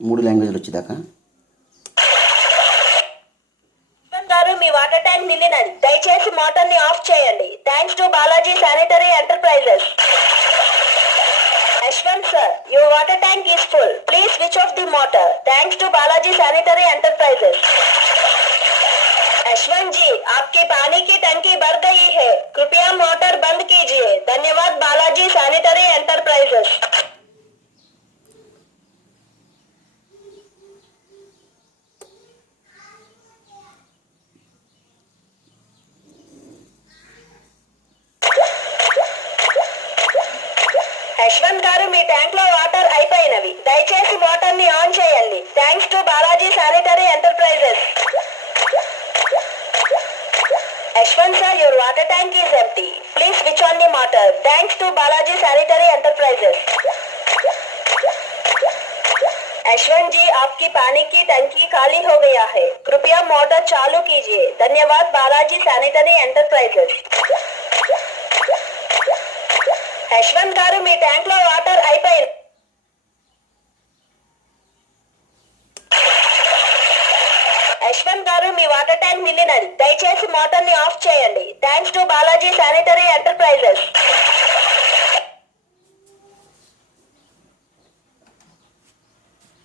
3 లాంగ్వేజ్లు వచ్చేదాకా. గారు మీ water tank నిండినది, దయచేసి మోటార్ ని ఆఫ్ చేయండి. Thanks to Balaji sanitary enterprises. Yashwant sir, your water tank is full. Please switch off the motor. Thanks to Balaji Sanitary Enterprises. Yashwant ji, आपके पानी की टंकी भर गई है, कृपया मोटर बंद कीजिए. धन्यवाद बालाजी सैनिटरी एंटरप्राइजेस. యశ్వంత్ గారు మీ ట్యాంక్ లో వాటర్ అయిపోయినవి, దయచేసి మోటార్ ని ఆన్ చేయండి. Thanks to Balaji sanitary enterprises. Yashwant sir, your water tank is empty. Please switch on the motor. Thanks to Balaji Sanitary Enterprises. Yashwant ji, आपकी पानी की टंकी खाली हो गया है, कृपया मोटर चालू कीजिए. धन्यवाद बालाजी सैनिटरी एंटरप्राइजेस. యశ్వంత్ గారు మీ ట్యాంక్ లో వాటర్ అయిపోయింది. యశ్వంత్ గారు మీ వాటర్ ట్యాంక్ నిండినది, దయచేసి మోటార్ ని ఆఫ్ చేయండి. Thanks to Balaji sanitary enterprises.